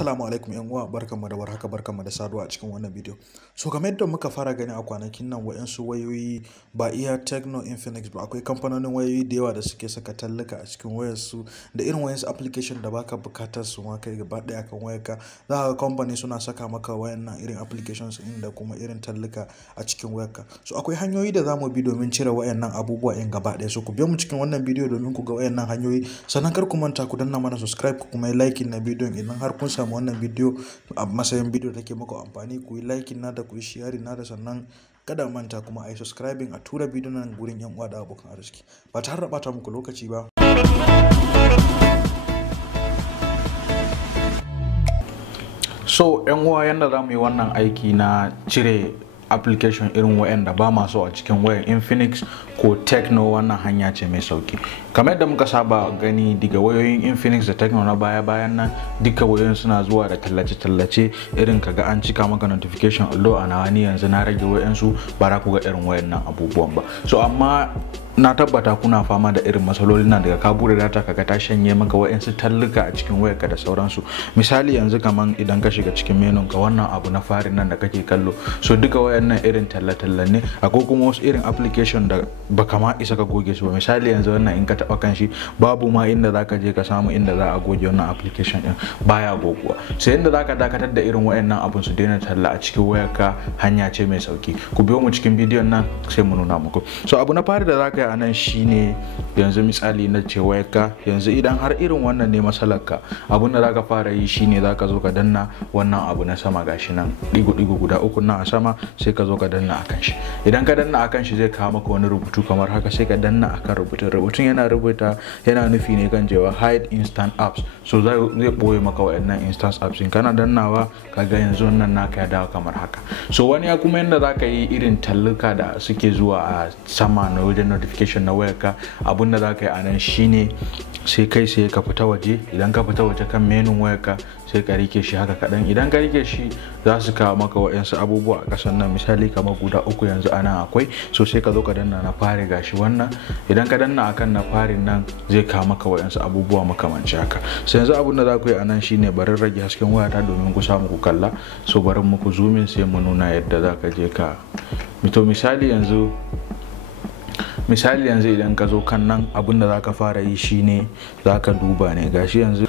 Assalamu alaikum yan uwa, barkanmu da warhaka, barkanmu da saduwa a cikin wannan bidiyo. So kamar yadda muka fara gani a kwanakin nan, wayansu wayoyi ba iya Tecno, Infinix ba, akwai kamfanonin wayoyi da yawa da suke saka tallaka a cikin wayarsu da irin wayansu application da baka bukatar su ma kai gaba daya kan wayarka. Za ka ga company suna saka maka wayannan irin applications din da kuma irin tallaka a cikin wayarka. So akwai hanyoyi da zamu bi domin cire wayannan abubuwa in gaba daya. So ku biyo mu cikin wannan bidiyo domin ku ga wayannan hanyoyi. Sannan kar ku manta ku danna mana subscribe ku kuma yi like na bidiyon idan har kun samu wannan bidiyo a matsayin bidiyo take muku amfani. Ku yi like na da ku yi share na da, sannan kada manta kuma a yi subscribing, a tura bidiyon nan gurin yan uwa da abokan arziki. Ba tare da bata muku lokaci ba. So yan uwa, yanda zamu yi wannan aiki na cire application irin wayanda ba masu a cikin wayan Infinix ko Tecno, wannan hanya ce mai sauki. Kamar yadda muka saba gani daga wayoyin Infinix da Tecno na bayan nan, duka wayoyin suna zuwa da tallace irin kaga an cika maka notification allo a nawa ni yanzu na rage wayansu, ba za ku ga irin wayannan abubuwan ba. So amma na tabbata kuna fama da irin matsalolin nan daga ka bude data kaga ta shanye maka wayansu talluka a cikin wayarka da sauransu. Misali yanzu kaman idan ka shiga cikin menu ka, wannan abu na farin nan da kake kallo, so duka wayannan irin talla ne. Akwai kuma wasu irin application da baka ma isa ka goge su ba. Misali yanzu wannan in ka taba kan shi, babu ma inda zaka je ka samu inda za a goge wannan application din, baya goguwa. Sai inda zaka dakatar da irin wayannan abun su daina talla a cikin wayarka, hanya ce mai sauki. Ku biyo mu cikin bidiyon nan sai mu nuna muku. So abu na fari da zaka yi a nan shine, yanzu misali na ce wayarka, yanzu idan har irin wannan ne matsalarka, abun da zaka fara yi shine zaka zo ka danna wannan abu na sama, gashi nan digo guda uku nan a sama, sai ka zo ka danna akan shi. Idan ka danna akan shi zai kawo maka wani rubutu kamar haka, sai ka danna akan rubutun yana nufi ne kan cewa hide instant apps. So zai boye maka wayannan instant apps in kana dannawa, kaga yanzu nan naka ya dawo kamar haka. So wani ya kuma yanda zaka yi irin talluka da suke zuwa a sama na wajen notification na wayarka, abun da zaka yi a nan shine sai ka fita waje. Idan ka fita waje kan menu wayarka, sai ka rike shi haka kadan. Idan ka rike shi, za su kawo maka wayansu abubuwa a kasan nan, misali kamar guda uku yanzu ana akwai. So sai ka zo ka danna na fari, gashi wannan. Idan ka danna akan na farin nan, zai kawo maka wayansu abubuwa makamanci haka. Sai yanzu abun da za ku yi a nan shine bari rage hasken wayata domin ku samu ku kalla. So bari muku zoomin sai mu nuna yadda za ka je ka mito. Misali yanzu idan ka zo kan nan, abin da zaka fara yi shine zaka duba ne, gashi yanzu.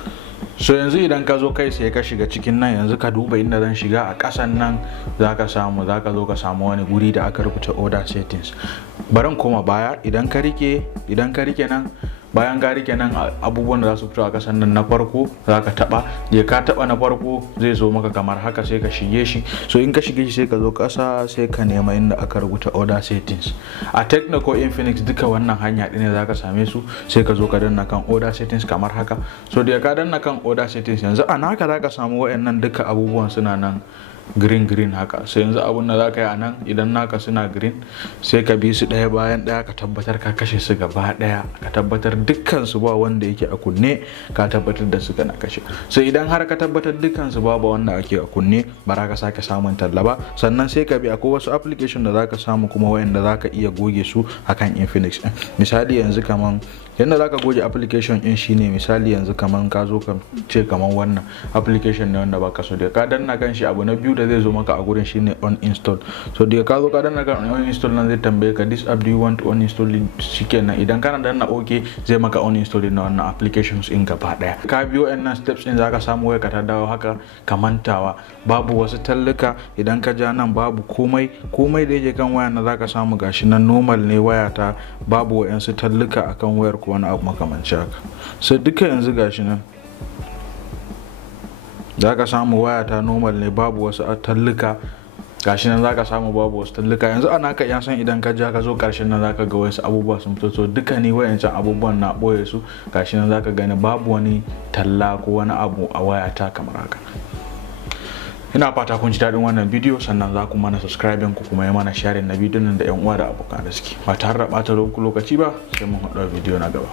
So yanzu idan ka zo kai sai ka shiga cikin nan, yanzu ka duba inda zan shiga a ƙasan nan, zaka zo ka samu wani guri da aka rubuta order settings. Barin koma baya, idan ka rike nan, bayan ka rike nan, abubuwan da za su fito a kasan nan, na farko zaka taba. Je ka taba na farko, zai zo maka kamar haka, sai ka shige shi. So in ka shige shi sai ka zo kasa, sai ka nema inda aka rubuta order settings. A Tecno ko Infinix duka wannan hanya ɗin ne zaka same su. Sai ka zo ka danna kan order settings kamar haka. So da ka danna kan order settings, yanzu a naka zaka samu wayannan duka abubuwan suna nan green haka. So yanzu abun da zaka yi a nan, idan naka suna green, sai ka bi su ɗaya bayan ɗaya, ka tabbatar ka kashe su gaba ɗaya, ka tabbatar dukkan su ba wanda yake a kunne, ka tabbatar da su kana kashe. So idan har ka tabbatar dukkan su babu wanda ake a kunne, ba za ka sake samun talla ba. Sannan sai ka bi, akwai wasu application da zaka samu kuma wayanda zaka iya goge su akan Infinix. Misali yanzu kaman yanda zaka goge application din shine, misali yanzu kaman ka zo ka ce kaman wannan application ne wanda baka so, da ka danna kan shi, abu na biyu da zai zo maka a gurin shine uninstall. So da ka zo ka danna kan uninstall nan, zai tambaye ka this app do you want to uninstall. Shikenan, idan kana danna okay, zai maka uninstall na wannan applications in gaba daya. Ka biyo wannan steps din, zaka samu wayarka ta dawo haka kamantawa, babu wasu talluka. Idan ka ja nan, babu komai da yake kan waya na, zaka samu gashi nan normal ne wayata, babu wayansu talluka akan wayar ko wani abu makamanci haka. So duka yanzu gashi nan zaka samu wayata normal ne, babu wasu talluka. Gashi nan zaka samu babu wasu talluka. Yanzu ana ka iya san idan ka ja ka zo karshen nan, zaka ga wasu abubuwa sun fito. So duka ne wayancan abubuwan na boye su. Gashi nan zaka gani babu wani talla ko wani abu a wayata kamar haka. Ina fata kun ji daɗin wannan bidiyo, sannan za ku mana subscribing ku kuma yi mana sharing na bidiyon nan da yan uwa da abokan arziki. Ba tare da ɓata lokaci ba, sai mun haɗu a bidiyo na gaba.